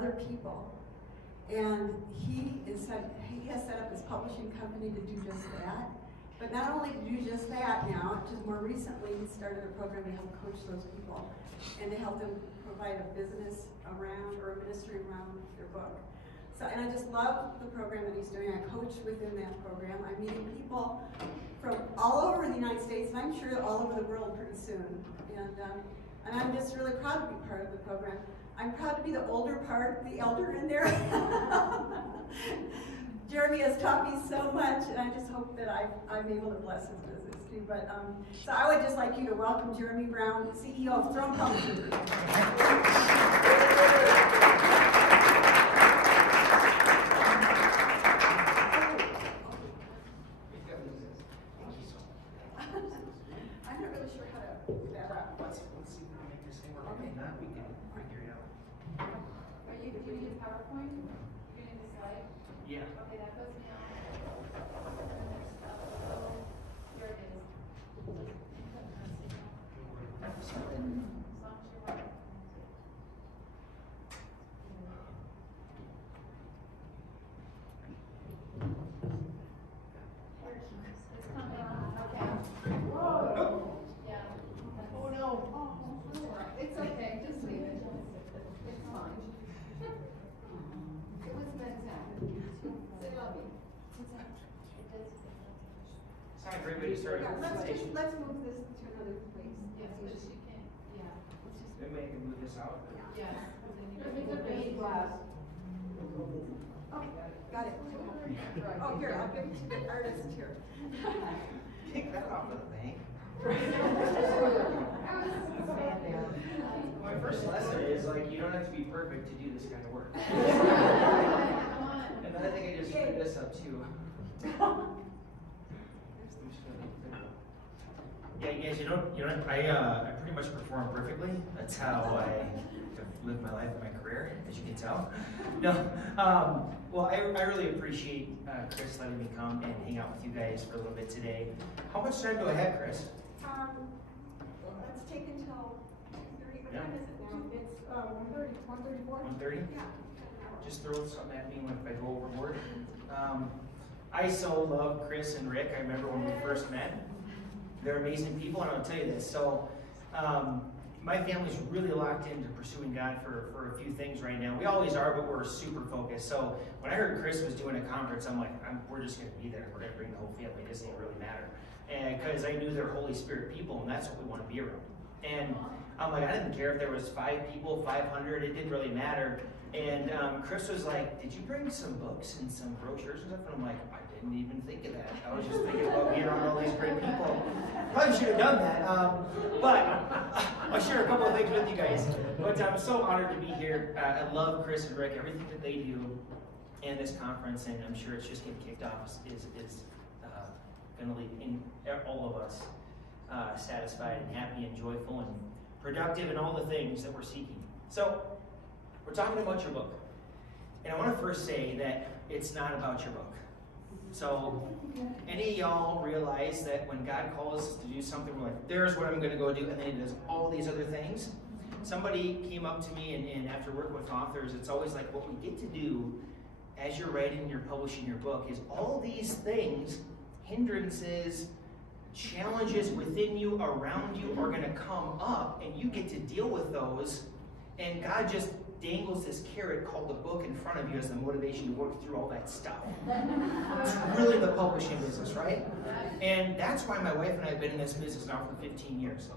other people. And he has set up his publishing company to do just that. But not only to do just that now, just more recently he started a program to help coach those people and to help them provide a business around or a ministry around their book. So, and I just love the program that he's doing. I coach within that program. I'm meeting people from all over the United States, and I'm sure all over the world pretty soon. And I'm just really proud to be part of the program. I'm proud to be the older part, the elder in there. Jeremy has taught me so much, and I just hope that I'm able to bless his business too. But so I would just like you to welcome Jeremy Brown, CEO of Throne Publishing. Yeah. Okay, that goes down. Here it is. As long as you're right. It's coming. Okay. Whoa. Yeah. Oh no. It's okay. Just leave it. It's fine. It was meant to happen. They love you. It's not a great way to start a conversation. Let's move this to another place. Yes, but she can, yeah. Maybe I can move this out. Yes. It's a big glass. Oh, got it. Oh, here, I'll give it to the artist here. Take that off of the bank. My first lesson is like, you don't have to be perfect to do this kind of work. And then I think I just screwed this up too. Yeah, you guys, you know, I pretty much perform perfectly. That's how I have lived my life and my career, as you can tell. No, well, I really appreciate Chris letting me come and hang out with you guys for a little bit today. How much time do I have, Chris? Let's take until 2:30. What Yeah. time is it now? It's 1:30, 1:34. 1:30? Yeah. Just throw something at me if I go overboard. I so love Chris and Rick. I remember when we first met. They're amazing people, and I'll tell you this. So, my family's really locked into pursuing God for a few things right now. We always are, but we're super focused. So, when I heard Chris was doing a conference, I'm like, we're just going to be there. We're going to bring the whole family. It doesn't even really matter. And because I knew they're Holy Spirit people, and that's what we want to be around. And I'm like, I didn't care if there was 5 people, 500. It didn't really matter. And Chris was like, did you bring some books and some brochures and stuff? And I'm like, I didn't even think of that. I was just thinking about being around all these great people. Probably should have done that. But I'll share a couple of things with you guys. But I'm so honored to be here. I love Chris and Rick, everything that they do in this conference, and I'm sure it's just getting kicked off is going to leave all of us satisfied and happy and joyful and productive and all the things that we're seeking. So, we're talking about your book. And I want to first say that it's not about your book. So, any of y'all realize that when God calls us to do something, we're like, there's what I'm going to go do, and then he does all these other things? Somebody came up to me, and after working with authors, it's always like, what we get to do as you're writing and you're publishing your book is all these things, hindrances, challenges within you, around you, are going to come up, and you get to deal with those, and God just dangles this carrot called the book in front of you as the motivation to work through all that stuff. It's really the publishing business, right? And that's why my wife and I have been in this business now for 15 years.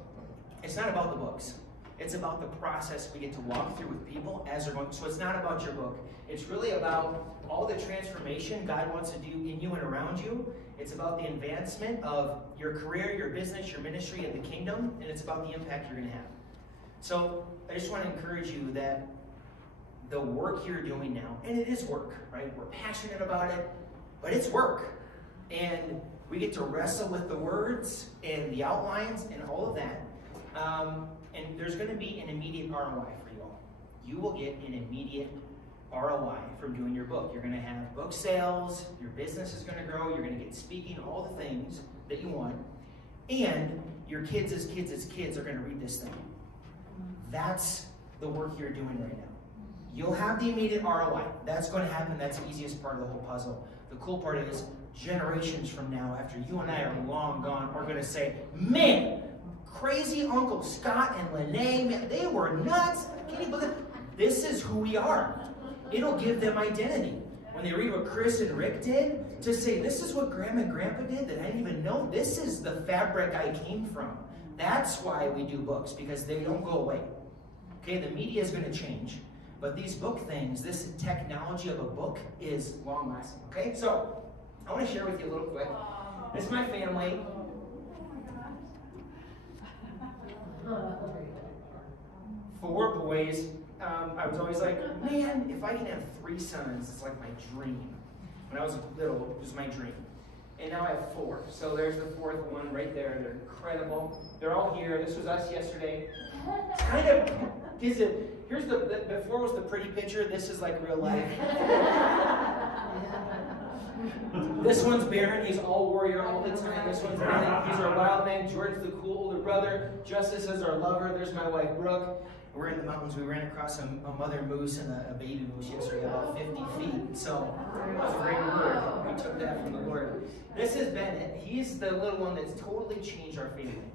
It's not about the books. It's about the process we get to walk through with people as they're going. So it's not about your book. It's really about all the transformation God wants to do in you and around you. It's about the advancement of your career, your business, your ministry, and the kingdom. And it's about the impact you're going to have. So I just want to encourage you that the work you're doing now, and it is work, right? We're passionate about it, but it's work. And we get to wrestle with the words and the outlines and all of that. And there's going to be an immediate ROI for you all. You will get an immediate ROI from doing your book. You're going to have book sales, your business is going to grow, you're going to get speaking, all the things that you want. And your kids as kids as kids are going to read this thing. That's the work you're doing right now. You'll have the immediate ROI. That's going to happen. That's the easiest part of the whole puzzle. The cool part is generations from now, after you and I are long gone, are going to say, man, crazy Uncle Scott and Lene, man, they were nuts. Can you believe it? This is who we are. It'll give them identity. When they read what Chris and Rick did, to say, this is what Grandma and Grandpa did that I didn't even know. This is the fabric I came from. That's why we do books, because they don't go away. Okay, the media is going to change. But these book things, this technology of a book is long lasting. Okay, so I want to share with you a little quick. This is my family. Four boys. I was always like, man, if I can have 3 sons, it's like my dream. When I was little, it was my dream. And now I have 4. So there's the 4th one right there. They're incredible. They're all here. This was us yesterday. It's kind of, here's the before was the pretty picture. This is like real life. This one's Baron. He's all warrior all the time. This one's Bennett. He's our wild man. George's the cool older brother. Justice is our lover. There's my wife, Brooke. We're in the mountains. We ran across a mother moose and a baby moose yesterday, about 50 feet. So it was a great word. We took that from the Lord. This is Bennett. He's the little one that's totally changed our family.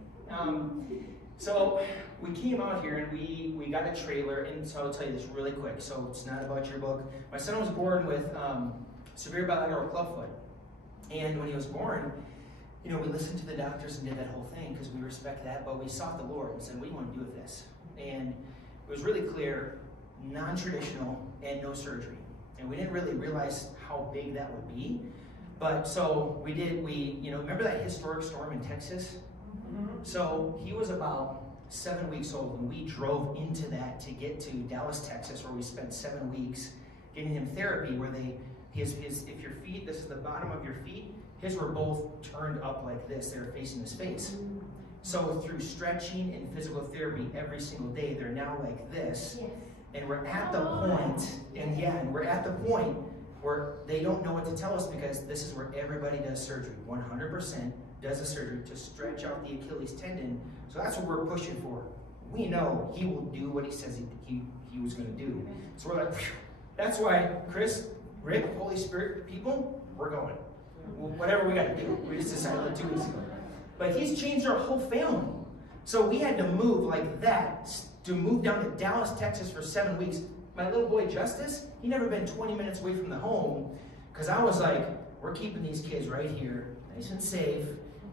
So we came out here and we got a trailer, and so I'll tell you this really quick. So it's not about your book. My son was born with severe bilateral clubfoot, and when he was born, you know, we listened to the doctors and did that whole thing because we respect that, but we sought the Lord and said, what do you want to do with this? And it was really clear, non-traditional and no surgery. And we didn't really realize how big that would be. But so we remember that historic storm in Texas? Mm-hmm. So he was about 7 weeks old, and we drove into that to get to Dallas, Texas, where we spent 7 weeks getting him therapy, where if your feet, this is the bottom of your feet, his were both turned up like this. They were facing his face. So through stretching and physical therapy every single day, they're now like this. Yes. And we're at the point, where they don't know what to tell us, because this is where everybody does surgery. 100% does a surgery to stretch out the Achilles tendon. So that's what we're pushing for. We know he will do what he says he was going to do. So we're like, phew. That's why Chris, Rick, Holy Spirit people, we're going. Whatever we got to do. We just decided like 2 weeks ago. But he's changed our whole family. So we had to move like that, to move down to Dallas, Texas for 7 weeks. My little boy, Justice, he never been 20 minutes away from the home, because I was like, we're keeping these kids right here, nice and safe.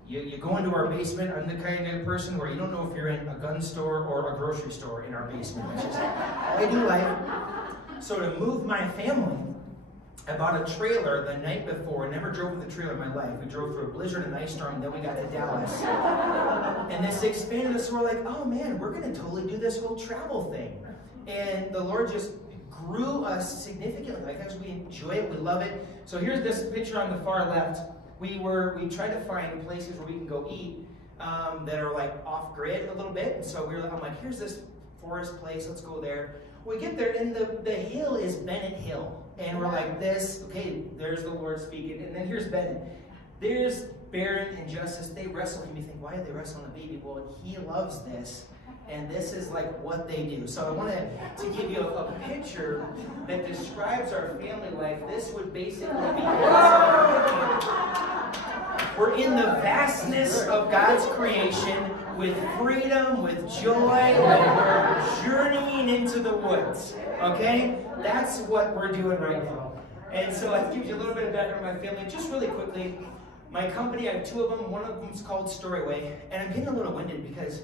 You go into our basement. I'm the kind of person where you don't know if you're in a gun store or a grocery store in our basement. That's just how I do life. So to move my family, I bought a trailer the night before. I never drove with a trailer in my life. We drove through a blizzard and ice storm, then we got to Dallas. And this expanded us, so we're like, oh man, we're going to totally do this whole travel thing. And the Lord just grew us significantly. Like, as we enjoy it, we love it. So here's this picture on the far left. We tried to find places where we can go eat that are like off grid a little bit. And so I'm like, here's this forest place, let's go there. We get there, and the hill is Bennett Hill. And we're like this, okay, there's the Lord speaking. And then here's Bennett. There's Baron and Justice. They wrestle him. You think, why did they wrestle the baby? Well, he loves this. And this is like what they do. So I wanted to give you a picture that describes our family life. This would basically be we're in the vastness of God's creation, with freedom, with joy, we're journeying into the woods. Okay? That's what we're doing right now. And so I give you a little bit of background on my family. Just really quickly, my company, I have 2 of them. One of them is called Storyway. And I'm getting a little winded because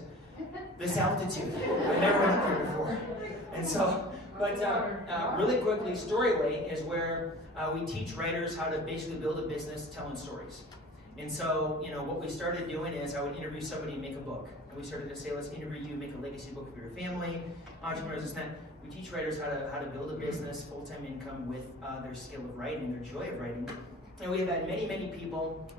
this altitude, I've never been up here before. And so, but really quickly, Storyway is where we teach writers how to basically build a business telling stories. And so, you know, what we started doing is I would interview somebody and make a book. And we started to say, let's interview you, make a legacy book for your family, entrepreneurs, and that. We teach writers how to build a business, full-time income with their skill of writing and their joy of writing. And we have had many, many people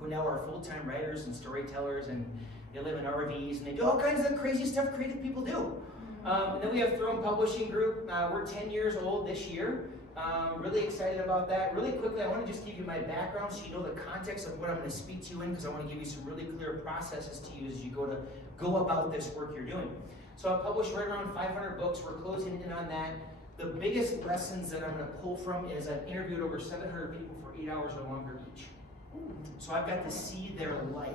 who now are full-time writers and storytellers, and they live in RVs, and they do all kinds of crazy stuff creative people do. And then we have Throne Publishing Group. We're 10 years old this year. Really excited about that. Really quickly, I want to just give you my background so you know the context of what I'm going to speak to you in, because I want to give you some really clear processes to use as you go about this work you're doing. So I've published right around 500 books. We're closing in on that. the biggest lessons that I'm going to pull from is I've interviewed over 700 people for 8 hours or longer each. So I've got to see their life.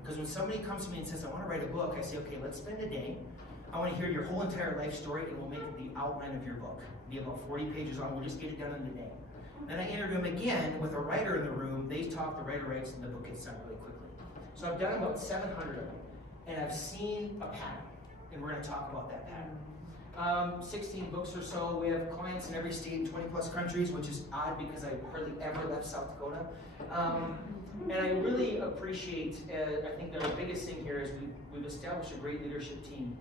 Because when somebody comes to me and says, I want to write a book, I say, okay, let's spend a day. I want to hear your whole entire life story, and we'll make it the outline of your book. It'll be about 40 pages long. We'll just get it done in a day. Then I interview them again with a writer in the room. They talk, the writer writes, and the book gets done really quickly. So I've done about 700 of them, and I've seen a pattern, and we're going to talk about that pattern. 16 books or so. We have clients in every state, 20 plus countries, which is odd because I hardly ever left South Dakota. And I really appreciate, I think the biggest thing here is we've established a great leadership team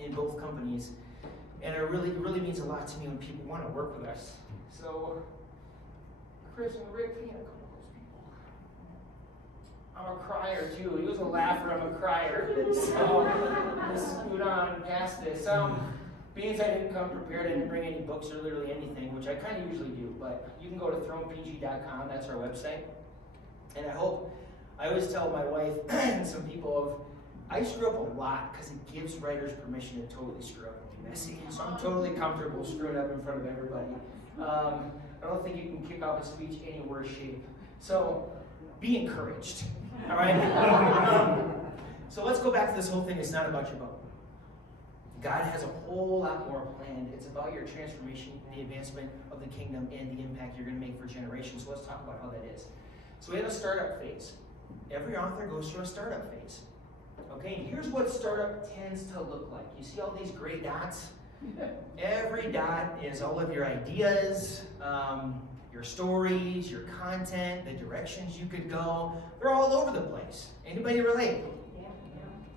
in both companies. And it really means a lot to me when people want to work with us. So, Chris and Rick, we had a couple of those people. I'm a crier too. He was a laugher, I'm a crier. So, let's scoot on past this. Being I didn't come prepared, I didn't bring any books or literally anything, which I kind of usually do, but you can go to thronepg.com, that's our website. And I always tell my wife and some people I screw up a lot because it gives writers permission to totally screw up and be messy. So I'm totally comfortable screwing up in front of everybody. I don't think you can kick off a speech any worse shape. So be encouraged, all right? So let's go back to this whole thing. It's not about your book. God has a whole lot more planned. It's about your transformation, the advancement of the kingdom, and the impact you're going to make for generations. So let's talk about how that is. So we have a startup phase. Every author goes through a startup phase. Okay, and here's what startup tends to look like. You see all these gray dots? Every dot is all of your ideas, your stories, your content, the directions you could go. They're all over the place. Anybody relate?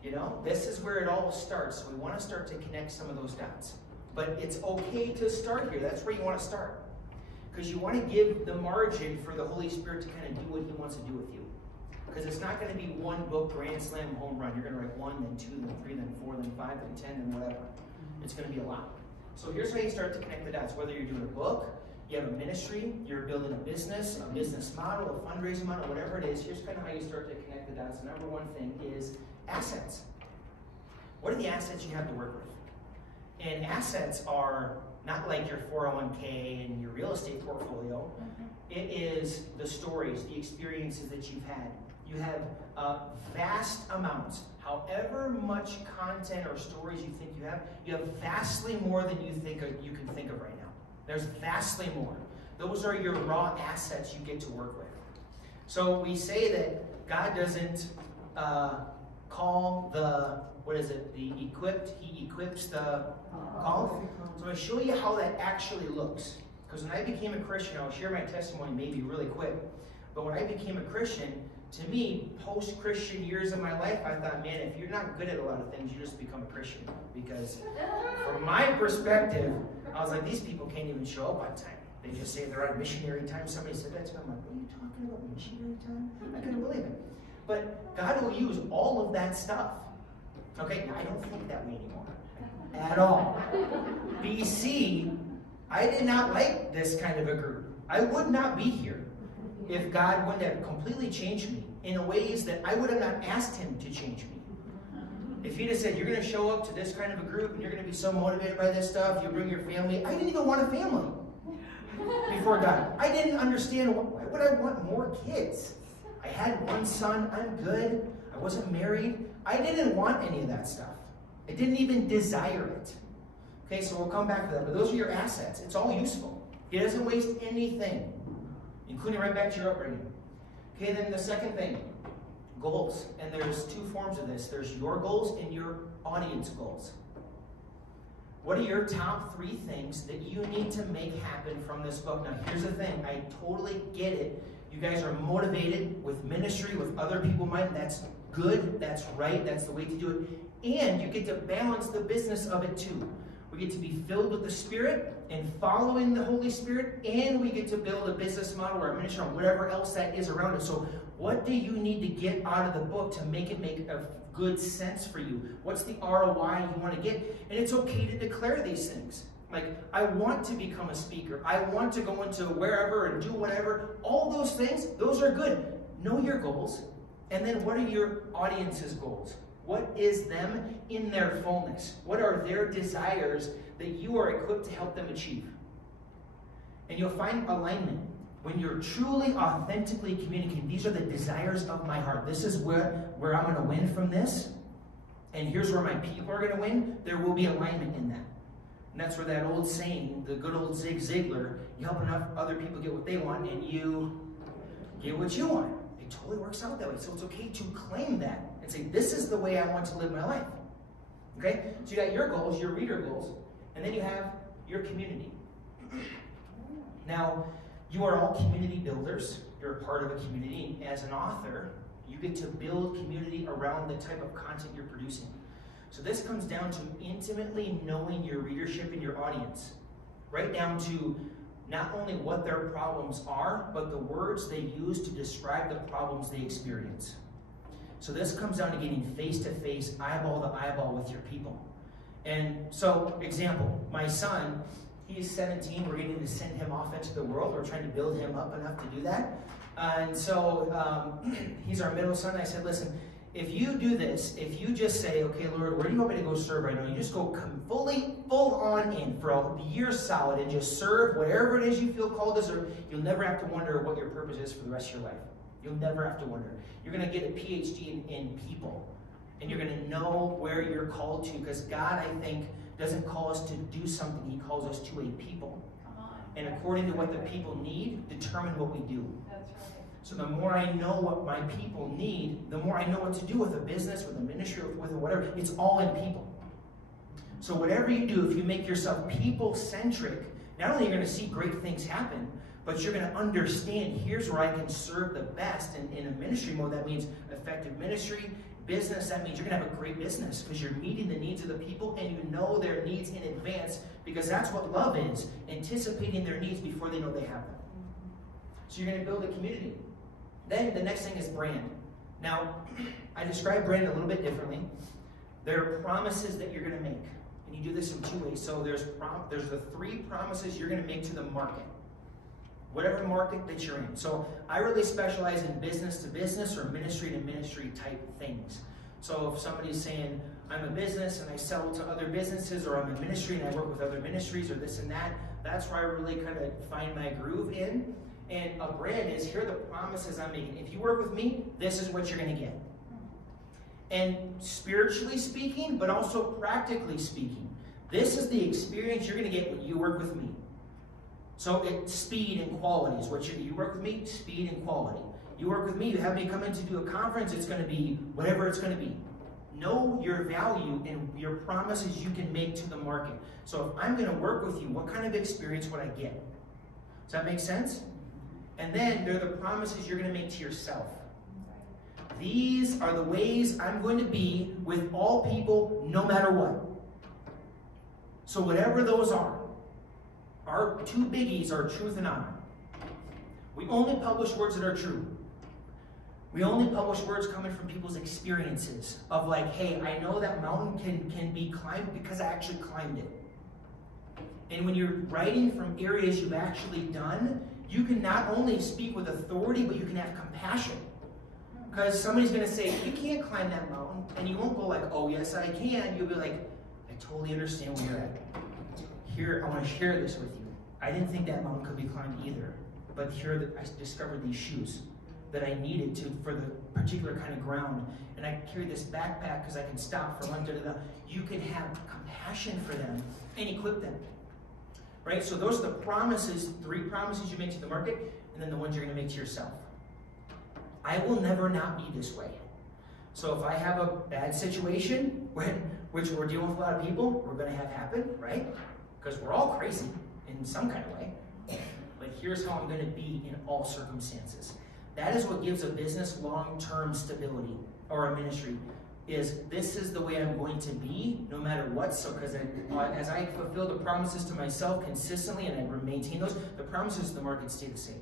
You know, this is where it all starts. So we want to start to connect some of those dots. But it's okay to start here. That's where you want to start. Because you want to give the margin for the Holy Spirit to kind of do what He wants to do with you. Because it's not going to be one book, grand slam, home run. You're going to write 1, then 2, then 3, then 4, then 5, then 10, then whatever. It's going to be a lot. So here's how you start to connect the dots. Whether you're doing a book, you have a ministry, you're building a business model, a fundraising model, whatever it is, here's kind of how you start to connect the dots. The number one thing is assets. What are the assets you have to work with? And assets are not like your 401k and your real estate portfolio. It is the stories, the experiences that you've had. You have vast amounts. However much content or stories you have vastly more than you can think of right now. There's vastly more. Those are your raw assets you get to work with. So we say that God doesn't call the equipped, He equips the called. So I'm going to show you how that actually looks. Because when I became a Christian, I'll share my testimony maybe really quick, but when I became a Christian, to me, post-Christian years of my life, I thought, man, if you're not good at a lot of things, you just become a Christian. Because from my perspective, I was like, these people can't even show up on time. They just say they're on missionary time. Somebody said that to me. I'm like, what are you talking about, missionary time? I couldn't believe it. But God will use all of that stuff. Okay, I don't think that way anymore. At all. BC, I did not like this kind of a group. I would not be here if God wouldn't have completely changed me in ways that I would have not asked Him to change me. If He'd have said, you're going to show up to this kind of a group and you're going to be so motivated by this stuff, you'll bring your family. I didn't even want a family before God. I didn't understand, why would I want more kids? I had one son, I'm good. I wasn't married. I didn't want any of that stuff. I didn't even desire it. Okay, so we'll come back to that. But those are your assets. It's all useful. He doesn't waste anything, including right back to your upbringing. Okay, then the second thing, goals. And there's two forms of this. There's your goals and your audience goals. What are your top 3 things that you need to make happen from this book? Now, here's the thing. I totally get it. You guys are motivated with ministry, with other people in mind. That's good. That's right. That's the way to do it. And you get to balance the business of it too. We get to be filled with the Spirit and following the Holy Spirit, and we get to build a business model or a ministry or whatever else that is around it. So what do you need to get out of the book to make it make a good sense for you? What's the ROI you want to get? And it's okay to declare these things. Like, I want to become a speaker. I want to go into wherever and do whatever. All those things, those are good. Know your goals. And then what are your audience's goals? What is them in their fullness? What are their desires that you are equipped to help them achieve? And you'll find alignment when you're truly, authentically communicating. These are the desires of my heart. This is where I'm going to win from this. And here's where my people are going to win. There will be alignment in that. And that's where that old saying, the good old Zig Ziglar, you help enough other people get what they want and you get what you want. It totally works out that way. So it's okay to claim that and say, this is the way I want to live my life. Okay? So you got your goals, your reader goals, and then you have your community. Now, you are all community builders. You're a part of a community. And as an author, you get to build community around the type of content you're producing. So this comes down to intimately knowing your readership and your audience. Right down to not only what their problems are, but the words they use to describe the problems they experience. So this comes down to getting face-to-face, eyeball to eyeball with your people. And so, example, my son, he's 17. We're getting to send him off into the world. We're trying to build him up enough to do that. And so he's our middle son. I said, listen, if you do this, if you just say, okay, Lord, where do you want me to go serve right now? You just go full on in for a year solid and just serve wherever it is you feel called to serve. You'll never have to wonder what your purpose is for the rest of your life. You'll never have to wonder. You're going to get a PhD in people. And you're going to know where you're called to. Because God, I think, doesn't call us to do something. He calls us to a people. And according to what the people need, determine what we do. That's right. So the more I know what my people need, the more I know what to do with a business, with a ministry, with whatever. It's all in people. So whatever you do, if you make yourself people-centric, not only are you going to see great things happen, but you're going to understand, here's where I can serve the best. And in a ministry mode, that means effective ministry. Business, that means you're going to have a great business because you're meeting the needs of the people and you know their needs in advance, because that's what love is, anticipating their needs before they know they have them. So you're going to build a community. Then the next thing is brand. Now, I describe brand a little bit differently. There are promises that you're going to make, and you do this in two ways. So there's the 3 promises you're going to make to the market, whatever market that you're in. So I really specialize in business to business or ministry to ministry type things. So if somebody's saying, I'm a business and I sell to other businesses, or I'm a ministry and I work with other ministries, or this and that, that's where I really kind of find my groove in. And a brand is, here are the promises I'm making. If you work with me, this is what you're going to get. And spiritually speaking, but also practically speaking, this is the experience you're going to get when you work with me. So it's speed and quality is what you work with me, speed and quality. You work with me, you have me come in to do a conference, it's going to be whatever it's going to be. Know your value and your promises you can make to the market. So if I'm going to work with you, what kind of experience would I get? Does that make sense? And then there are the promises you're going to make to yourself. These are the ways I'm going to be with all people no matter what. So whatever those are, our 2 biggies are truth and honor. We only publish words that are true. We only publish words coming from people's experiences of like, hey, I know that mountain can be climbed because I actually climbed it. And when you're writing from areas you've actually done, you can not only speak with authority, but you can have compassion. Because somebody's going to say, you can't climb that mountain. And you won't go like, oh, yes, I can. You'll be like, I totally understand where you're at. Here, I want to share this with you. I didn't think that mountain could be climbed either. But here, I discovered these shoes that I needed for the particular kind of ground. And I carry this backpack because I can stop for lunch. You can have compassion for them and equip them. Right? So those are the promises, 3 promises you make to the market, and then the ones you're going to make to yourself. I will never not be this way. So if I have a bad situation, which we're dealing with a lot of people, we're going to have happen, right? Because we're all crazy in some kind of way. But here's how I'm going to be in all circumstances. That is what gives a business long-term stability, or a ministry, is this is the way I'm going to be no matter what. So because as I fulfill the promises to myself consistently and I maintain those, the promises to the market stay the same.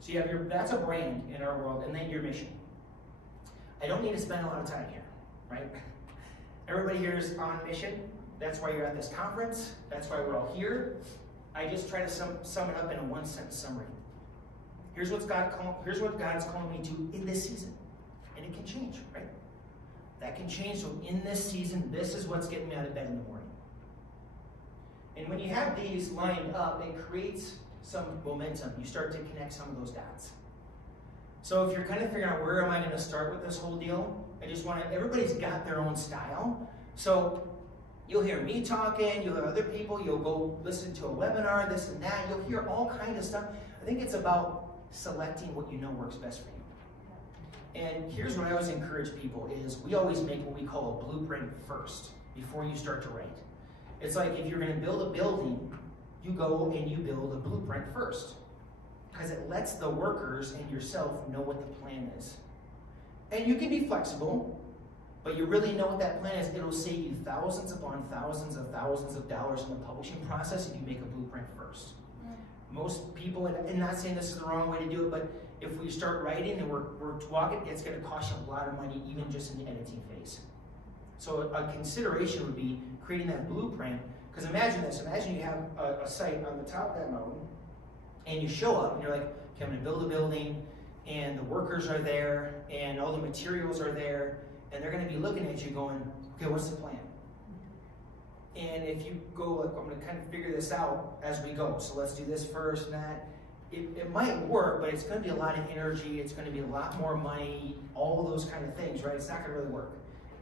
So you have that's a brand in our world, and then your mission. I don't need to spend a lot of time here, right? Everybody here is on mission. That's why you're at this conference. That's why we're all here. I just try to sum it up in a 1-sentence summary. Here's what God's calling me to in this season. And it can change, right? That can change. So in this season, this is what's getting me out of bed in the morning. And when you have these lined up, it creates some momentum. You start to connect some of those dots. So if you're kind of figuring out where am I going to start with this whole deal, I just want to, everybody's got their own style. So you'll hear me talking, you'll hear other people, you'll go listen to a webinar, this and that, you'll hear all kinds of stuff. I think it's about selecting what you know works best for you. And here's what I always encourage people is we always make what we call a blueprint first before you start to write. It's like if you're going to build a building, you go and you build a blueprint first. Because it lets the workers and yourself know what the plan is. And you can be flexible, but you really know what that plan is. It'll save you thousands upon thousands of dollars in the publishing process if you make a blueprint first. Most people, and not saying this is the wrong way to do it, but if we start writing and we're walking, it's going to cost you a lot of money, even just in the editing phase. So a consideration would be creating that blueprint. Because imagine this, imagine you have a site on the top of that mountain, and you show up and you're like, okay, I'm going to build a building, and the workers are there, and all the materials are there, and they're going to be looking at you going, okay, what's the plan? And if you go, like, I'm going to kind of figure this out as we go. So let's do this first and that. It might work, but it's going to be a lot of energy. It's going to be a lot more money, all those kind of things, right? It's not going to really work.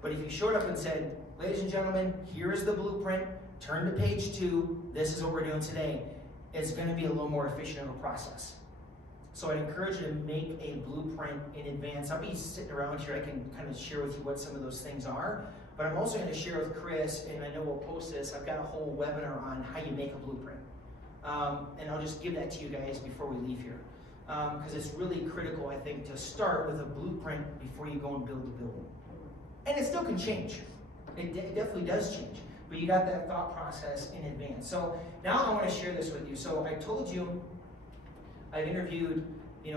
But if you showed up and said, ladies and gentlemen, here's the blueprint. Turn to page 2. This is what we're doing today. It's going to be a little more efficient of a process. So I'd encourage you to make a blueprint in advance. I'll be sitting around here. I can kind of share with you what some of those things are. But I'm also going to share with Chris, and I know we'll post this, I've got a whole webinar on how you make a blueprint. And I'll just give that to you guys before we leave here. Because it's really critical, I think, to start with a blueprint before you go and build the building. And it still can change. It definitely does change. But you got that thought process in advance. So now I want to share this with you. So I told you I've interviewed, a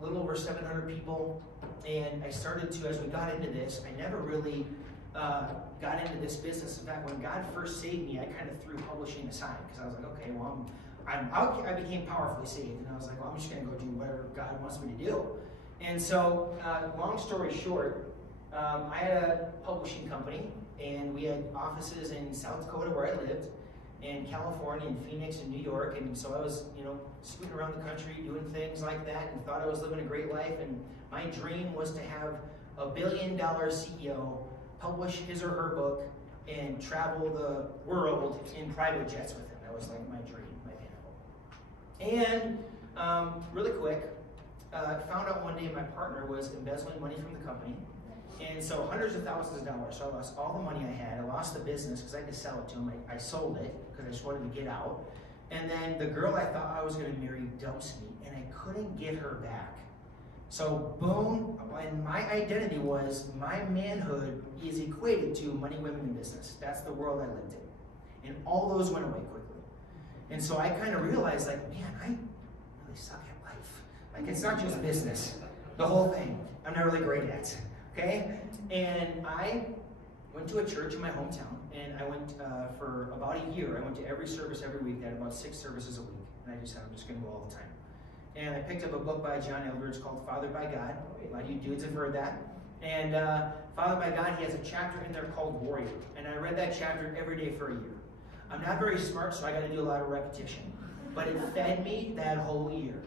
little over 700 people. And I started to, as we got into this, I never really got into this business. In fact, when God first saved me, I kind of threw publishing aside because I was like, okay, well, I became powerfully saved, and I was like, well, I'm just going to go do whatever God wants me to do. And so, long story short, I had a publishing company, and we had offices in South Dakota where I lived, in California, in Phoenix, and New York, and so I was, scooting around the country doing things like that, and thought I was living a great life, and my dream was to have a $1 billion CEO publish his or her book and travel the world in private jets with him. That was like my dream, my pinnacle. And really quick, found out one day my partner was embezzling money from the company. And so hundreds of thousands of dollars. So I lost all the money I had. I lost the business because I had to sell it to him. I sold it because I just wanted to get out. And then the girl I thought I was going to marry dumps me, and I couldn't get her back. So boom, and my identity was my manhood is equated to money, women, and business. That's the world I lived in. And all those went away quickly. And so I kind of realized, like, man, I really suck at life. Like, it's not just business. The whole thing, I'm not really great at, okay? And I went to a church in my hometown, and I went for about a year. I went to every service every week. They had about 6 services a week. And I just said, I'm just going to go all the time. And I picked up a book by John Eldredge called Fathered by God. A lot of you dudes have heard that. And Fathered by God, he has a chapter in there called Warrior. And I read that chapter every day for a year. I'm not very smart, so I got to do a lot of repetition. But it fed me that whole year.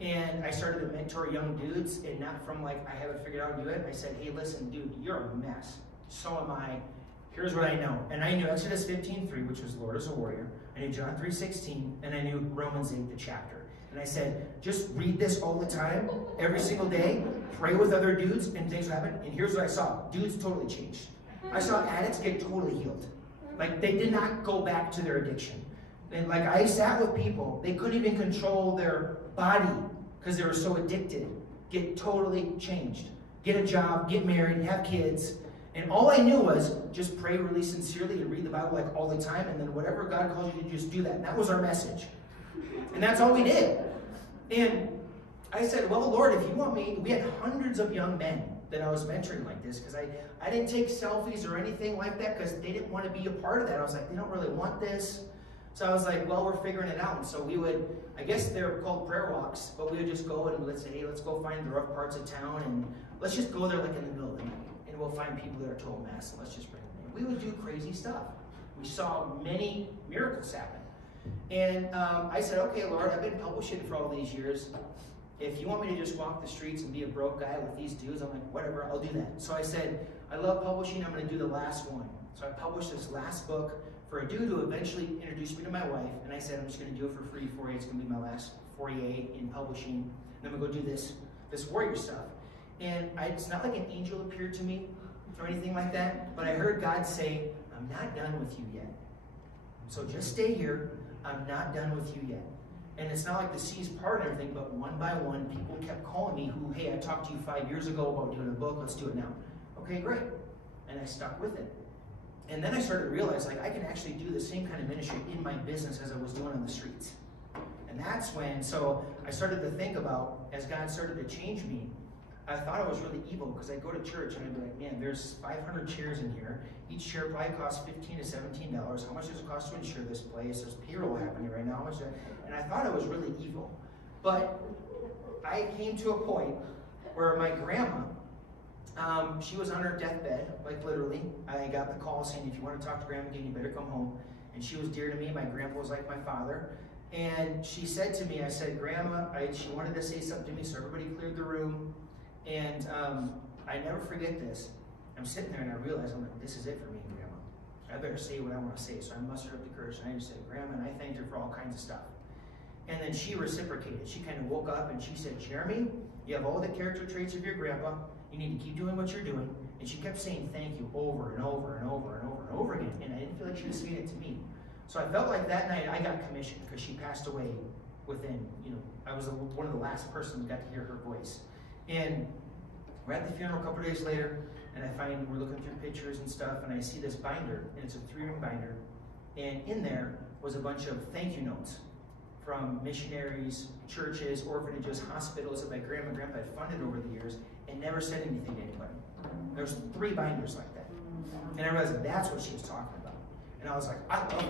And I started to mentor young dudes, and not from like, I haven't figured out how to do it. I said, hey, listen, dude, you're a mess. So am I. Here's what I know. And I knew Exodus 15:3, which was Lord is a warrior. I knew John 3:16, and I knew Romans 8, the chapter. And I said, just read this all the time, every single day, pray with other dudes, and things will happen. And here's what I saw. Dudes totally changed. I saw addicts get totally healed. Like, they did not go back to their addiction. And like, I sat with people, they couldn't even control their body because they were so addicted. Get totally changed. Get a job, get married, have kids. And all I knew was just pray really sincerely and read the Bible like all the time, and then whatever God calls you to just do that. And that was our message. And that's all we did. And I said, well, Lord, if you want me, we had hundreds of young men that I was mentoring like this, because I didn't take selfies or anything like that because they didn't want to be a part of that. I was like, they don't really want this. So I was like, well, we're figuring it out. And so we would, I guess they're called prayer walks, but we would just go and let's say, hey, let's go find the rough parts of town, and let's just go there like in the middle of the night. And we'll find people that are total mess, and let's just bring them in. We would do crazy stuff. We saw many miracles happen. And I said, okay, Lord, I've been publishing for all these years. If you want me to just walk the streets and be a broke guy with these dudes, I'm like, whatever, I'll do that. So I said, I love publishing, I'm going to do the last one. So I published this last book for a dude who eventually introduced me to my wife, and I said, I'm just going to do it for free for you. It's going to be my last foray in publishing. And I'm going to go do this warrior stuff. And it's not like an angel appeared to me or anything like that, but I heard God say, I'm not done with you yet. So just stay here. I'm not done with you yet. And it's not like the seas part and everything, but one by one, people kept calling me who, hey, I talked to you 5 years ago about doing a book. Let's do it now. Okay, great. And I stuck with it. And then I started to realize, like, I can actually do the same kind of ministry in my business as I was doing on the streets. And that's when, so I started to think about, as God started to change me, I thought I was really evil because I'd go to church and I'd be like, man, there's 500 chairs in here. Each chair probably costs $15 to $17. How much does it cost to insure this place? There's payroll happening right now. And I thought I was really evil. But I came to a point where my grandma, she was on her deathbed, like literally. I got the call saying, if you want to talk to Grandma again, you better come home. And she was dear to me. My grandpa was like my father. And she said to me, I said, Grandma, she wanted to say something to me, so everybody cleared the room. And I never forget this. I'm sitting there and I realize, I'm like, this is it for me, Grandma. I better say what I want to say. So I mustered up the courage and I just said, Grandma, and I thanked her for all kinds of stuff. And then she reciprocated. She kind of woke up and she said, Jeremy, you have all the character traits of your grandpa. You need to keep doing what you're doing. And she kept saying thank you over and over and over and over and over again. And I didn't feel like she was saying it to me. So I felt like that night I got commissioned because she passed away within, I was one of the last persons who got to hear her voice. And we're at the funeral a couple days later, and I find we're looking through pictures and stuff, and I see this binder, and it's a 3-ring binder. And in there was a bunch of thank you notes from missionaries, churches, orphanages, hospitals that my grandma and grandpa had funded over the years and never said anything to anybody. There's 3 binders like that. And I realized that's what she was talking about. And I was like, I love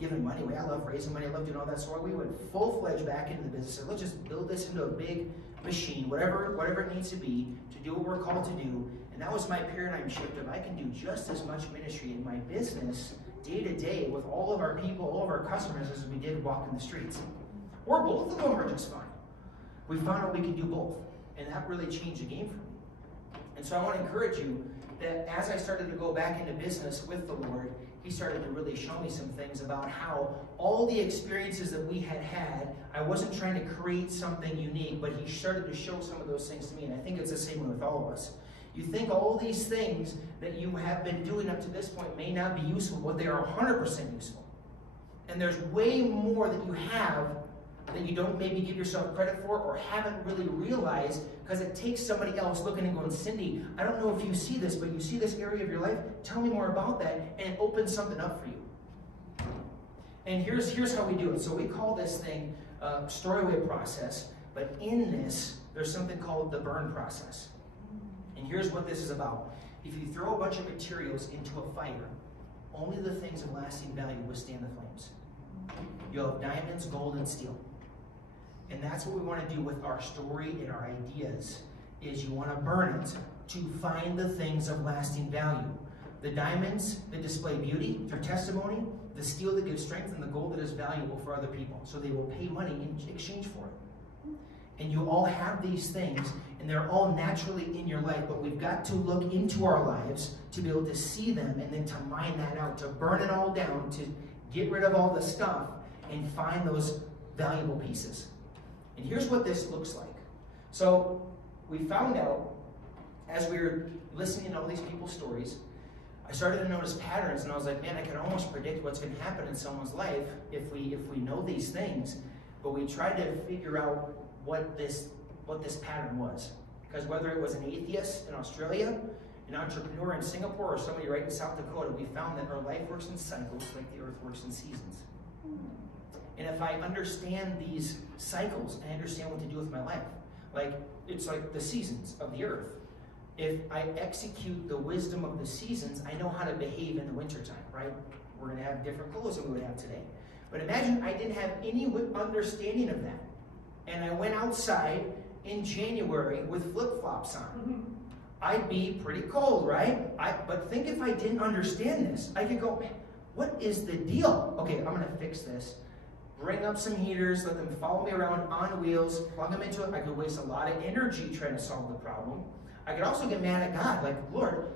giving money away. I love raising money. I love doing all that. So we went full-fledged back into the business. So let's just build this into a big machine, whatever it needs to be, to do what we're called to do. And that was my paradigm shift of I can do just as much ministry in my business day to day with all of our people, all of our customers as we did walking the streets. Or both of them are just fine. We found out we could do both. And that really changed the game for me. And so I want to encourage you that as I started to go back into business with the Lord, He started to really show me some things about how all the experiences that we had, I wasn't trying to create something unique, but He started to show some of those things to me. And I think it's the same way with all of us. You think all these things that you have been doing up to this point may not be useful, but they are 100% useful. And there's way more that you have that you don't maybe give yourself credit for or haven't really realized, because it takes somebody else looking and going, Cindy, I don't know if you see this, but you see this area of your life? Tell me more about that, and it opens something up for you. And here's how we do it. So we call this thing Storyway process, but in this, there's something called the burn process. And here's what this is about. If you throw a bunch of materials into a fire, only the things of lasting value withstand the flames. You'll have diamonds, gold, and steel. And that's what we want to do with our story and our ideas, is you want to burn it to find the things of lasting value. The diamonds that display beauty through testimony, the steel that gives strength, and the gold that is valuable for other people. So they will pay money in exchange for it. And you all have these things, and they're all naturally in your life, but we've got to look into our lives to be able to see them and then to mine that out, to burn it all down, to get rid of all the stuff and find those valuable pieces. And here's what this looks like. So we found out, as we were listening to all these people's stories, I started to notice patterns, and I was like, man, I can almost predict what's going to happen in someone's life if we know these things. But we tried to figure out what this pattern was. Because whether it was an atheist in Australia, an entrepreneur in Singapore, or somebody right in South Dakota, we found that our life works in cycles like the earth works in seasons. And if I understand these cycles, I understand what to do with my life. Like, it's like the seasons of the earth. If I execute the wisdom of the seasons, I know how to behave in the wintertime, right? We're going to have different clothes than we would have today. But imagine I didn't have any understanding of that. And I went outside in January with flip-flops on. I'd be pretty cold, right? But think if I didn't understand this. I could go, man, what is the deal? Okay, I'm going to fix this. Bring up some heaters, let them follow me around on wheels, plug them into it. I could waste a lot of energy trying to solve the problem. I could also get mad at God, like, Lord,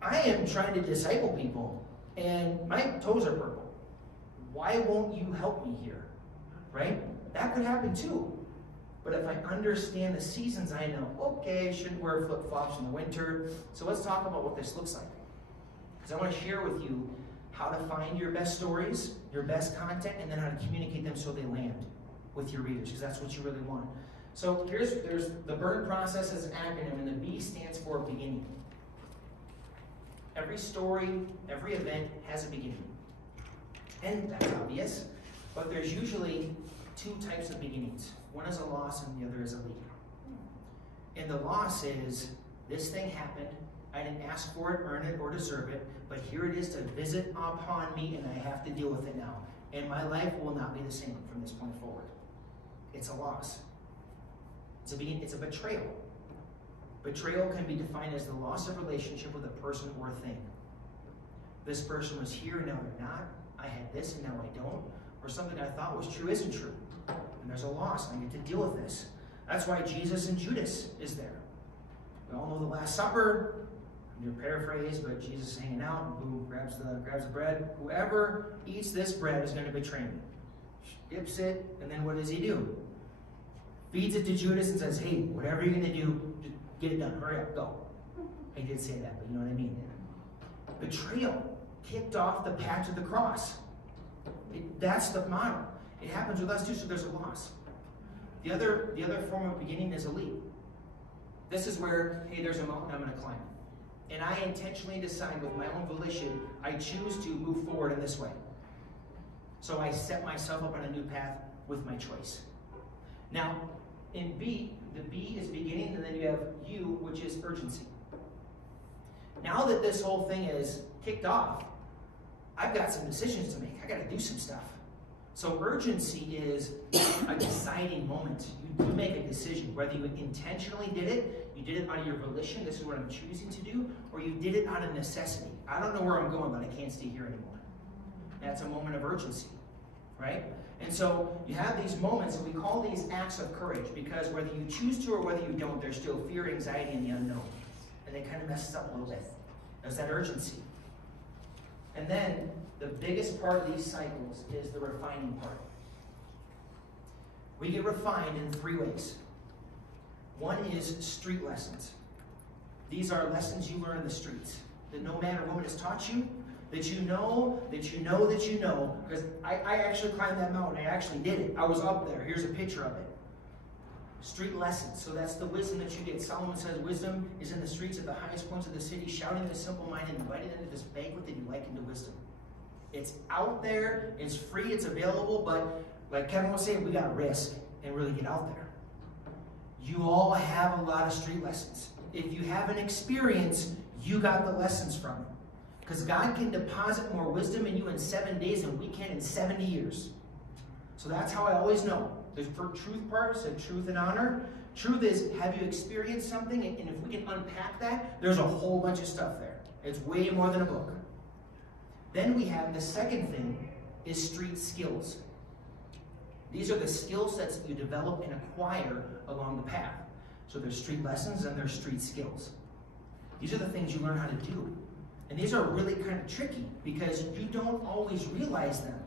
I am trying to disciple people, and my toes are purple. Why won't you help me here? Right? That could happen too. But if I understand the seasons, I know, okay, I shouldn't wear flip-flops in the winter. So let's talk about what this looks like. Because I want to share with you how to find your best stories, your best content, and then how to communicate them so they land with your readers, because that's what you really want. So there's the BURN process as an acronym, and the B stands for beginning. Every story, every event has a beginning. And that's obvious, but there's usually two types of beginnings. One is a loss and the other is a lead. And the loss is, this thing happened, I didn't ask for it, earn it, or deserve it, but here it is to visit upon me and I have to deal with it now. And my life will not be the same from this point forward. It's a loss. It's a betrayal. Betrayal can be defined as the loss of relationship with a person or a thing. This person was here and now they're not. I had this and now I don't. Or something I thought was true isn't true. And there's a loss and I get to deal with this. That's why Jesus and Judas is there. We all know the Last Supper. I'm going to paraphrase, but Jesus is hanging out, and boom, grabs the bread. Whoever eats this bread is going to betray me. Dips it, and then what does he do? Feeds it to Judas and says, hey, whatever you're going to do, just get it done. Hurry up, go. He did say that, but you know what I mean. Betrayal kicked off the path to the cross. That's the model. It happens with us too, so there's a loss. The other form of beginning is a leap. This is where, hey, there's a mountain I'm going to climb. And I intentionally decide with my own volition, I choose to move forward in this way. So I set myself up on a new path with my choice. Now, in B, the B is beginning, and then you have U, which is urgency. Now that this whole thing is kicked off, I've got some decisions to make. I got to do some stuff. So urgency is a deciding moment. You make a decision, whether you intentionally did it, you did it out of your volition, this is what I'm choosing to do, or you did it out of necessity. I don't know where I'm going, but I can't stay here anymore. That's a moment of urgency, right? And so you have these moments, and we call these acts of courage, because whether you choose to or whether you don't, there's still fear, anxiety, and the unknown. And they kind of mess us up a little bit. There's that urgency. And then the biggest part of these cycles is the refining part. We get refined in three ways. One is street lessons. These are lessons you learn in the streets that no man or woman has taught you, that you know, because I actually climbed that mountain. I actually did it. I was up there. Here's a picture of it. Street lessons. So that's the wisdom that you get. Solomon says wisdom is in the streets at the highest points of the city, shouting to the simple mind and inviting them to this banquet that you like into wisdom. It's out there, it's free, it's available, but like Kevin was saying, we got to risk and really get out there. You all have a lot of street lessons. If you have an experience, you got the lessons from it. Because God can deposit more wisdom in you in 7 days than we can in 70 years. So that's how I always know. There's for truth parts and truth and honor. Truth is, have you experienced something? And if we can unpack that, there's a whole bunch of stuff there. It's way more than a book. Then we have the second thing is street skills. These are the skill sets that you develop and acquire along the path. So there's street lessons and there's street skills. These are the things you learn how to do. And these are really kind of tricky because you don't always realize them.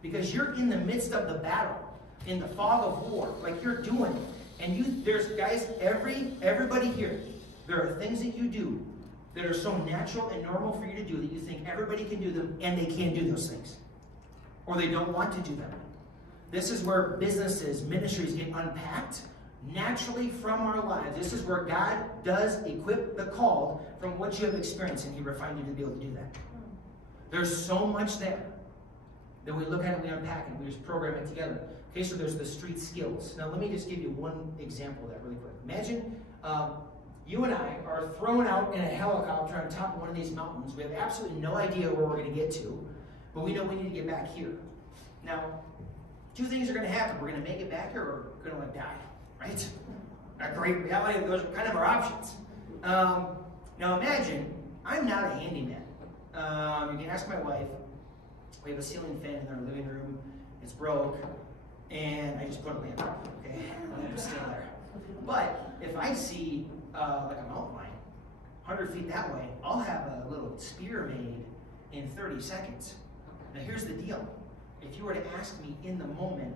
Because you're in the midst of the battle, in the fog of war, like you're doing it. And there's guys, everybody here, there are things that you do that are so natural and normal for you to do that you think everybody can do them, and they can't do those things. Or they don't want to do them. This is where businesses, ministries get unpacked naturally from our lives. This is where God does equip the called from what you have experienced, and He refined you to be able to do that. There's so much there that we look at and we unpack it, we just program it together. Okay, so there's the street skills. Now let me just give you one example of that really quick. Imagine you and I are thrown out in a helicopter on top of one of these mountains. We have absolutely no idea where we're going to get to, but we know we need to get back here. Now, two things are going to happen. We're going to make it back here, or we're going to die, right? A great reality. Those are kind of our options. Now imagine, I'm not a handyman. You can ask my wife. We have a ceiling fan in our living room. It's broke, and I just put a lamp up, okay? The lamp is still there. But if I see like a mountain lion, 100 feet that way, I'll have a little spear made in 30 seconds. Now here's the deal. If you were to ask me in the moment,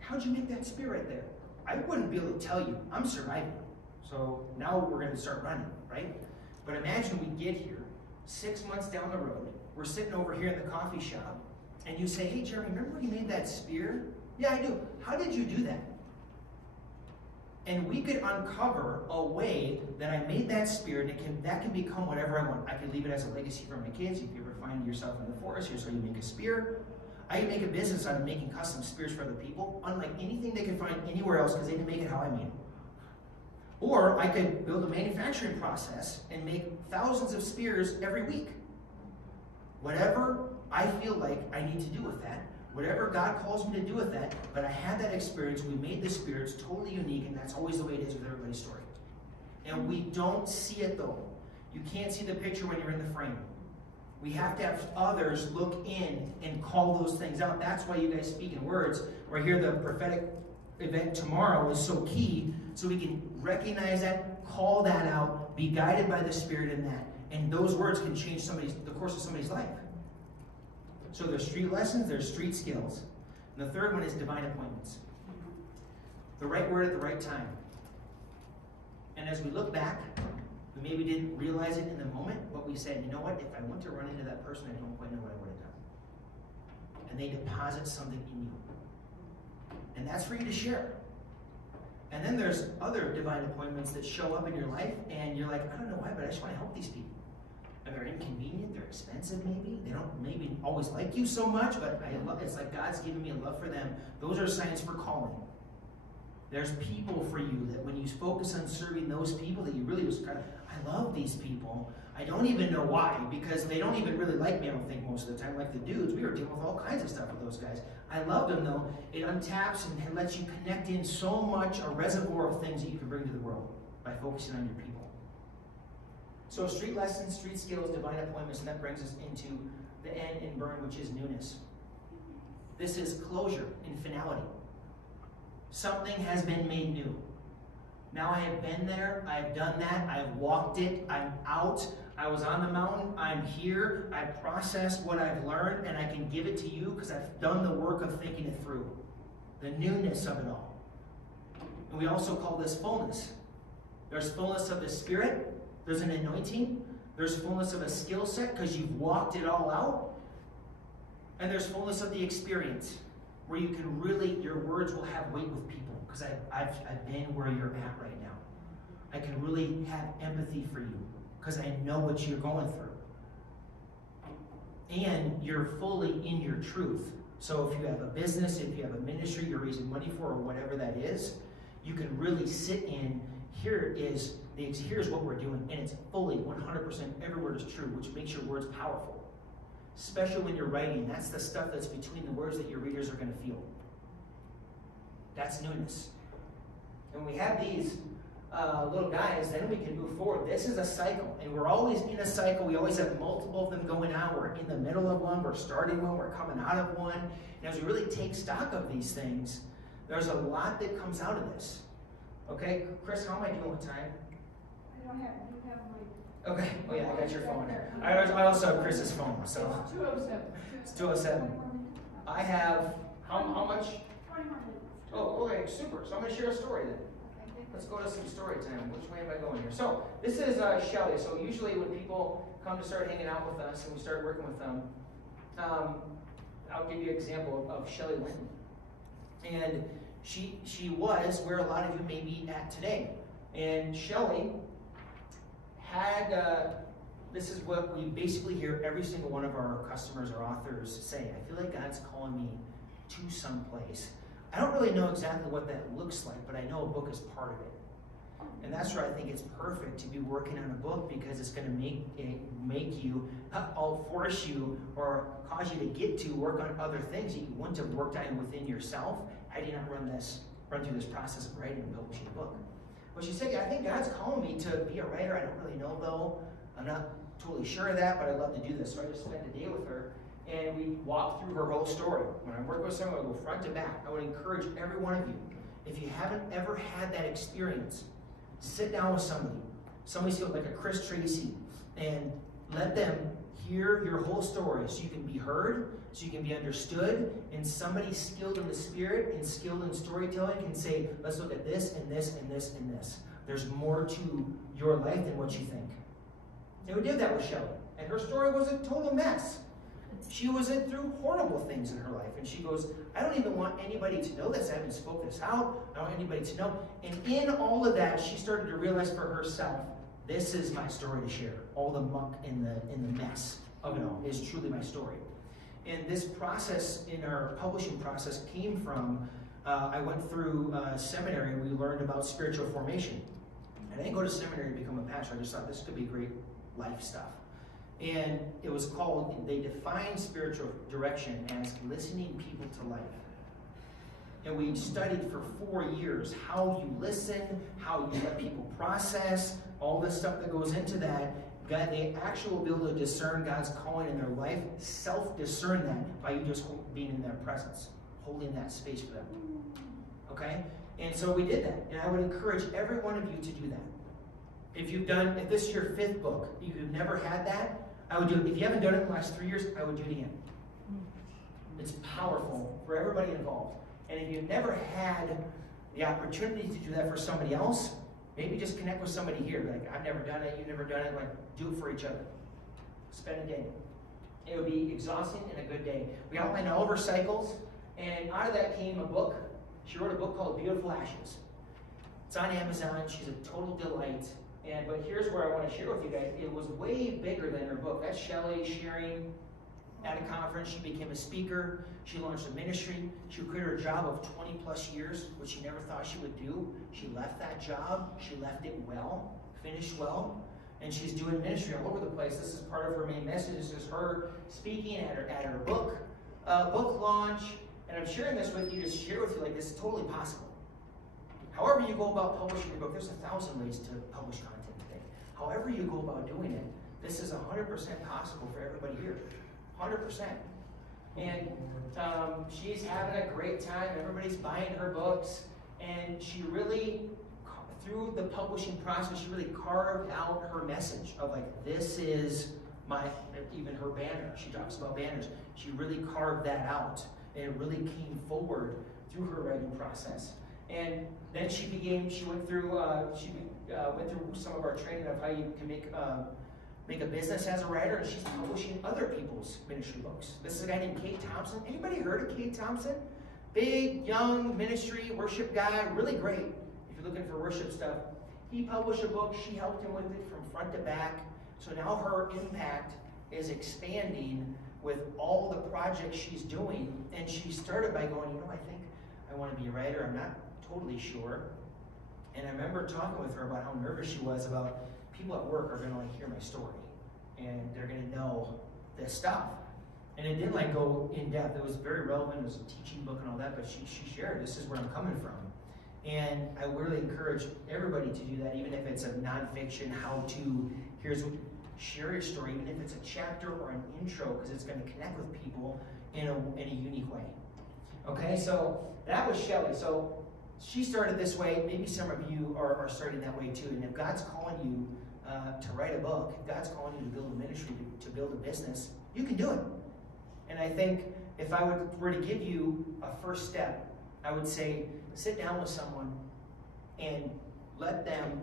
how'd you make that spear right there? I wouldn't be able to tell you. I'm surviving. So now we're going to start running, right? But imagine we get here, 6 months down the road, we're sitting over here in the coffee shop, and you say, hey, Jeremy, remember when you made that spear? Yeah, I do. How did you do that? And we could uncover a way that I made that spear, and that can become whatever I want. I could leave it as a legacy for my kids. If you ever find yourself in the forest, here's how you make a spear. I can make a business out of making custom spears for other people, unlike anything they could find anywhere else because they didn't make it how I made it. Or I could build a manufacturing process and make thousands of spears every week. Whatever I feel like I need to do with that, whatever God calls me to do with that, but I had that experience, we made the spear, it's totally unique, and that's always the way it is with everybody's story. And we don't see it though. You can't see the picture when you're in the frame. We have to have others look in and call those things out. That's why you guys speak in words. Or here the prophetic event tomorrow is so key, so we can recognize that, call that out, be guided by the Spirit in that. And those words can change the course of somebody's life. So there's street lessons, there's street skills. And the third one is divine appointments. The right word at the right time. And as we look back, we maybe didn't realize it in the moment, but we said, you know what, if I want to run into that person, I don't quite know what I would have done. And they deposit something in you. And that's for you to share. And then there's other divine appointments that show up in your life, and you're like, I don't know why, but I just want to help these people. And they're inconvenient, they're expensive maybe, they don't maybe always like you so much, but it's like God's given me a love for them. Those are signs for calling. There's people for you that when you focus on serving those people that you really just kind of, I love these people. I don't even know why, because they don't even really like me, I don't think, most of the time. Like the dudes, we were dealing with all kinds of stuff with those guys. I love them though. It untaps and lets you connect in so much, a reservoir of things that you can bring to the world by focusing on your people. So street lessons, street skills, divine appointments, and that brings us into the end in burn, which is newness. This is closure and finality. Something has been made new. Now I have been there, I've done that, I've walked it, I'm out, I was on the mountain, I'm here, I've processed what I've learned, and I can give it to you because I've done the work of thinking it through. The newness of it all. And we also call this fullness. There's fullness of the Spirit, there's an anointing, there's fullness of a skill set because you've walked it all out, and there's fullness of the experience where you can really, your words will have weight with people. Because I've been where you're at right now. I can really have empathy for you because I know what you're going through. And you're fully in your truth. So if you have a business, if you have a ministry you're raising money for, or whatever that is, you can really sit in, here's what we're doing, and it's fully 100%, every word is true, which makes your words powerful. Especially when you're writing, that's the stuff that's between the words that your readers are going to feel. That's newness. And when we have these little guys, then we can move forward. This is a cycle, and we're always in a cycle. We always have multiple of them going on. We're in the middle of one, we're starting one, we're coming out of one. And as we really take stock of these things, there's a lot that comes out of this. Okay, Chris, how am I doing with time? I don't have, you have my. Okay, oh yeah, I got your phone here. I also have Chris's phone, so. It's 2:07. It's 2:07. I have, how much? 20 more minutes. Oh, okay, super. So I'm going to share a story then. Let's go to some story time. Which way am I going here? So this is Shelly. So usually when people come to start hanging out with us and we start working with them, I'll give you an example of Shelly Linton. And she was where a lot of you may be at today. And Shelly had, this is what we basically hear every single one of our customers or authors say. I feel like God's calling me to someplace. I don't really know exactly what that looks like, but I know a book is part of it. And that's where I think it's perfect to be working on a book, because it's going to make you, I'll force you or cause you to get to work on other things that you wouldn't have worked on within yourself had you not run through this process of writing and publishing a book. But she said, I think God's calling me to be a writer. I don't really know though. I'm not totally sure of that, but I'd love to do this. So I just spent a day with her, and we walked through her whole story. When I work with someone, I go front to back. I would encourage every one of you, if you haven't ever had that experience, sit down with somebody like a Chris Tracy, and let them hear your whole story so you can be heard, so you can be understood, and somebody skilled in the spirit and skilled in storytelling can say, let's look at this and this and this and this. There's more to your life than what you think. And we did that with Shelley. And her story was a total mess. She was through horrible things in her life. And she goes, I don't even want anybody to know this. I haven't spoken this out. I don't want anybody to know. And in all of that, she started to realize for herself, this is my story to share. All the muck in the mess of it all is truly my story. And this process in our publishing process came from, I went through seminary and we learned about spiritual formation. I didn't go to seminary to become a pastor. I just thought this could be great life stuff. And it was called, they defined spiritual direction as listening people to life. And we studied for 4 years how you listen, how you let people process, all the stuff that goes into that. God, they actually will be able to discern God's calling in their life, self-discern that by you just being in their presence, holding that space for them. Okay? And so we did that. And I would encourage every one of you to do that. If this is your 5th book, if you've never had that, I would do it. If you haven't done it in the last 3 years, I would do it again. It's powerful for everybody involved. And if you've never had the opportunity to do that for somebody else, maybe just connect with somebody here. Like, I've never done it, you've never done it. Like, do it for each other. Spend a day. It would be exhausting and a good day. We outlined all of her cycles, and out of that came a book. She wrote a book called Beautiful Ashes. It's on Amazon. She's a total delight. But here's where I want to share with you guys. It was way bigger than her book. That's Shelley sharing at a conference. She became a speaker. She launched a ministry. She quit her job of 20 plus years, which she never thought she would do. She left that job. She left it well, finished well, and she's doing ministry all over the place. This is part of her main message. This is her speaking at her book launch. And I'm sharing this with you to share with you, like, this is totally possible. However you go about publishing your book, there's 1,000 ways to publish content today. However you go about doing it, this is 100% possible for everybody here. 100%. And she's having a great time. Everybody's buying her books. And she really, through the publishing process, she really carved out her message of, like, this is even her banner. She talks about banners. She really carved that out. And it really came forward through her writing process. And then she went through some of our training of how you can make a business as a writer, and she's publishing other people's ministry books. This is a guy named Kate Thompson. Anybody heard of Kate Thompson? Big, young ministry, worship guy, really great if you're looking for worship stuff. He published a book. She helped him with it from front to back. So now her impact is expanding with all the projects she's doing. And she started by going, I think I want to be a writer. I'm not totally sure. And I remember talking with her about how nervous she was about people at work are going to hear my story. And they're going to know this stuff. And it didn't go in depth. It was very relevant. It was a teaching book and all that. But she shared, this is where I'm coming from. And I really encourage everybody to do that, even if it's a nonfiction, share your story, even if it's a chapter or an intro, because it's going to connect with people in a unique way. Okay, so that was Shelley. So she started this way. Maybe some of you are starting that way too. And if God's calling you to write a book, if God's calling you to build a ministry, to build a business, you can do it. And I think if I were to give you a first step, I would say sit down with someone and let them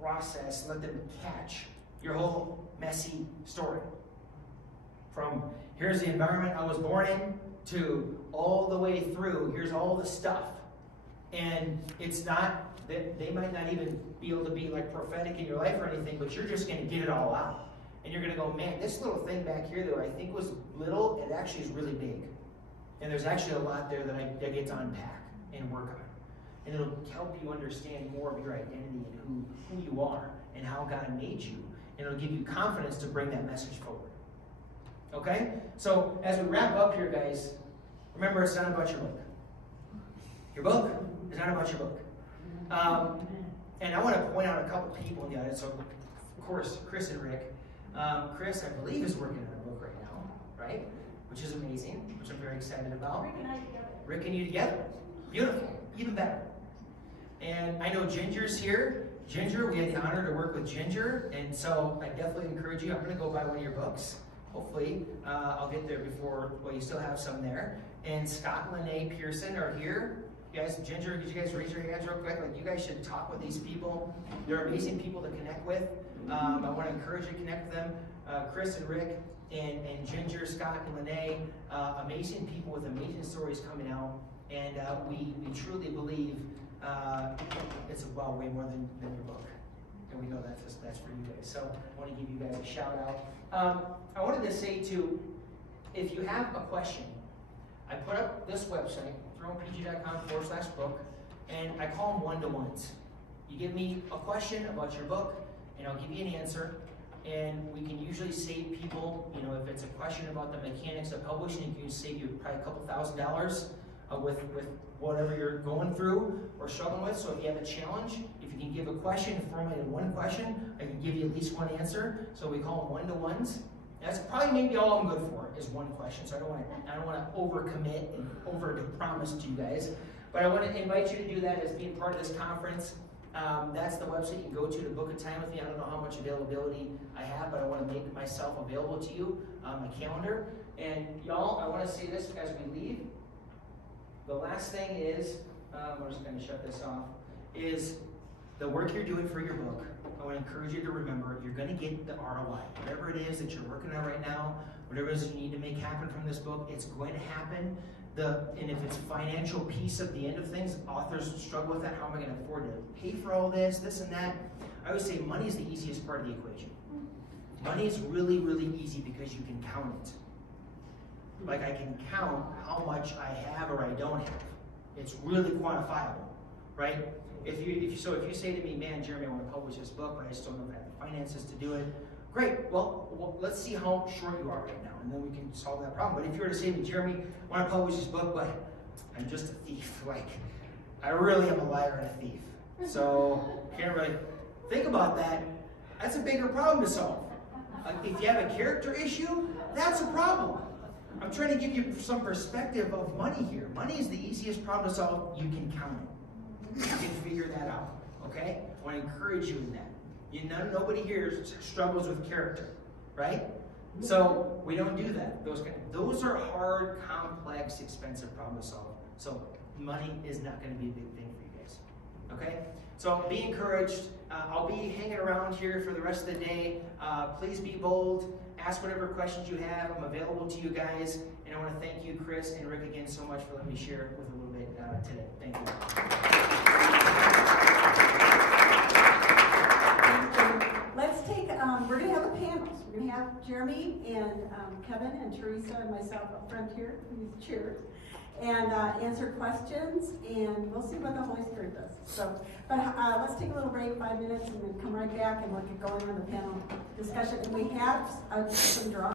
process, let them catch your whole messy story. From here's the environment I was born in to all the way through, here's all the stuff. And it's not, they might not even be able to be prophetic in your life or anything, but you're just going to get it all out. And you're going to go, man, this little thing back here that I think was little, it actually is really big. And there's actually a lot there that I get to unpack and work on. And it'll help you understand more of your identity and who you are and how God made you. And it'll give you confidence to bring that message forward. Okay? So as we wrap up here, guys, remember it's not about your book. Your book is not about your book. And I want to point out a couple people in the audience. So of course, Chris and Rick. Chris, I believe, is working on a book right now, right? Which is amazing, which I'm very excited about. Rick and I together. Rick and you together. Beautiful. Even better. And I know Ginger's here. Ginger, we had the honor to work with Ginger, and so I definitely encourage you. I'm going to go buy one of your books. Hopefully, I'll get there before, well, you still have some there. And Scott and Lene Pearson are here. You guys, Ginger, could you guys raise your hands real quick? Like, you guys should talk with these people. They're amazing people to connect with. I want to encourage you to connect with them. Chris and Rick and Ginger, Scott and Lene, amazing people with amazing stories coming out. And we truly believe it's way more than your book. And we know that's for you guys. So I want to give you guys a shout out. I wanted to say too, if you have a question, I put up this website, thronepg.com/book, and I call them one-to-ones. You give me a question about your book, and I'll give you an answer. And we can usually save people, if it's a question about the mechanics of publishing, it can save you probably a couple $1,000s with whatever you're going through or struggling with. So if you have a challenge, if you can give a question, formulate one question, I can give you at least one answer. So we call them one-to-ones. That's probably maybe all I'm good for is one question. So I don't want to overcommit and over-promise to you guys. But I want to invite you to do that as being part of this conference. That's the website you can go to book a time with me. I don't know how much availability I have, but I want to make myself available to you on my calendar. And y'all, I want to say this as we leave. The last thing is, we're just going to shut this off, is the work you're doing for your book. I want to encourage you to remember you're going to get the ROI. Whatever it is that you're working on right now, whatever it is you need to make happen from this book, it's going to happen. And if it's financial piece of the end of things, authors struggle with that. How am I going to afford to pay for all this and that? I would say money is the easiest part of the equation. Money is really, really easy because you can count it. Like I can count how much I have or I don't have. It's really quantifiable, right? If you say to me, man, Jeremy, I want to publish this book, but I just don't know if I have the finances to do it. Great, well, let's see how short you are right now, and then we can solve that problem. But if you were to say to me, Jeremy, I want to publish this book, but I'm just a thief. Like, I really am a liar and a thief. So, can't really think about that. That's a bigger problem to solve. If you have a character issue, that's a problem. I'm trying to give you some perspective of money here. Money is the easiest problem to solve. You can count it. You can figure that out, okay? I want to encourage you in that. Nobody here struggles with character, right? So we don't do that. Those are hard, complex, expensive problems to solve. So money is not going to be a big thing for you guys, okay? So be encouraged. I'll be hanging around here for the rest of the day. Please be bold. Ask whatever questions you have. I'm available to you guys. And I want to thank you, Chris and Rick, again so much for letting me share with a little bit today. Thank you. Let's take, we're going to have a panel. So we're going to have Jeremy and Kevin and Teresa and myself up front here in these chairs and answer questions, and we'll see what the Holy Spirit does. So, but let's take a little break, 5 minutes, and then come right back and we'll get going on the panel discussion. And we have some drawings.